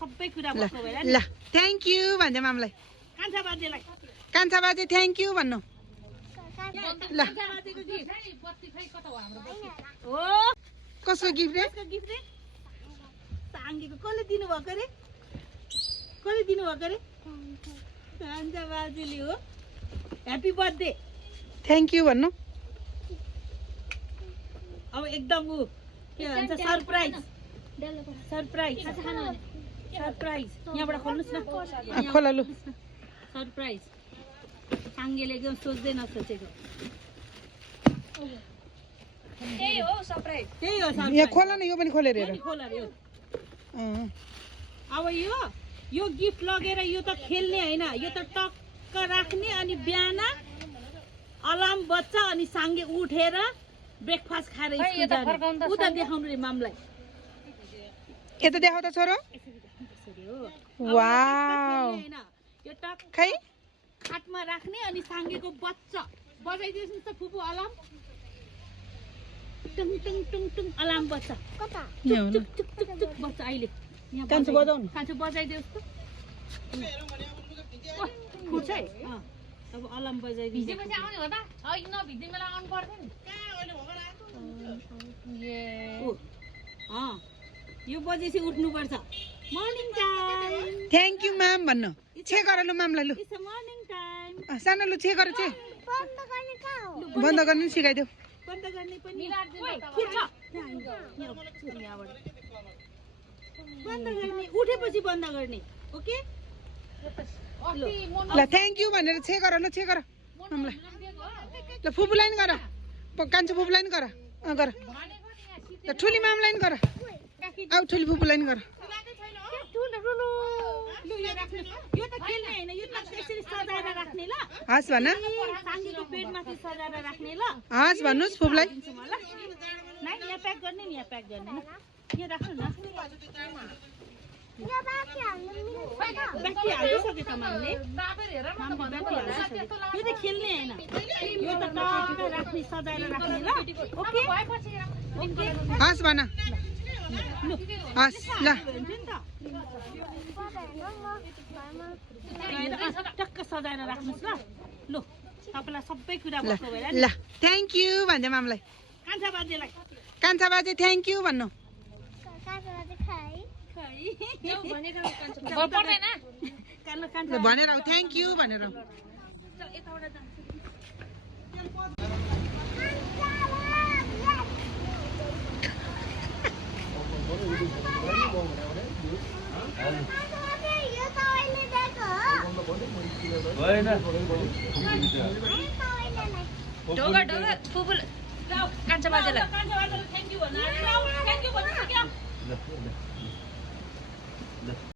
सबै कुरा भएको भएर ल थ्याङ्क यू भन्छ मामलाई कान्छा बाजेलाई कान्छा बाजे थ्याङ्क यू भन्नु ल हो कसको गिफ्ट रे गिफ्ट रे साङ्गेको कसले दिनुभएको रे कसले दिनुभएको रे कान्छा बाजेले हो ह्याप्पी बर्थडे थ्याङ्क यू भन्नु अब एकदम उ के भन्छ सरप्राइज सरप्राइज सरप्राइज यहाँबाट खोल्नुहोस् न खोला लु सरप्राइज साङ्गेले एकदम सोच्दै नसोचेको त्यही हो सरप्राइज त्यही हो यहाँ खोला न यो पनि खोलेर हेर खोला रे अब यो गिफ्ट लगेर यो त खेल्ने हैन यो त टक्क राख्ने अनि बिहान अलार्म बज्छ अनि साङ्गे उठेर ब्रेकफास्ट खाएर स्कुल जाने उता देखाउनु रे मामलाई यता देखाउ त छोरो वाउ यो टक्क खै खाटमा राख्ने अनि साङ्गेको बच्चा बजाइदिनुहोस् न त फुपू अलार्म टुङ टुङ टुङ टुङ अलार्म बज्छ कता टुक टुक टुक टुक बज्छ अहिले यहाँ कान्छो बजाउनु कान्छो बजाइदियोस् त फुट्छ है अब अलार्म बजाइदिन्छ भिजेपछि आउने हो त हैन नभिज्ने बेला आउनु पर्दैन यो बजेपछि उठ्नुपर्छ morning time thank you ma'am भन्नु छे गर लु मामलाई लु इट्स अ मर्निङ टाइम सानो लु छे गर छे बन्द गर्ने सिकाइदेऊ बन्द गर्ने पनि फुट्छ बन्द गर्ने उठेपछि बन्द गर्ने ओके ल थ्याङ्क यू भनेर छे गर ल छे गर मामलाई ल फुपूलाई नि गर कान्छो फुपूलाई नि गर गर ल ठुली मामलाई नि गर आउ ठुली फुपूलाई नि गर यो त खेल्ने हैन यो त यसरी सजाएर राख्ने ल हस् भन साङ्गेको पेटमाथि सजाएर राख्ने ल हस् भन्नुस् फुपूलाई नाइ यहाँ प्याक गर्ने नि यहाँ प्याक गर्ने यहाँ राख्नु न ब्याट्री हालिसके त मामले यो त खेल्ने हैन यो त टक्क राख्ने सजाएर राख्ने ल ओके हस् भन हस् ल टक्क सजाएर राख्नुस् ल लु तपाईलाई सबै कुरा भएको भएर ल थ्याङ्क यू भन्छ मामलाई कान्छा बाजेलाई कान्छा बाजे थ्याङ्क यू भन्नु भनेर थ्याङ्क यू भनेर ढोका ढोका फुपू कान्छा बाजेलाई थ्याङ्क यू भन्नु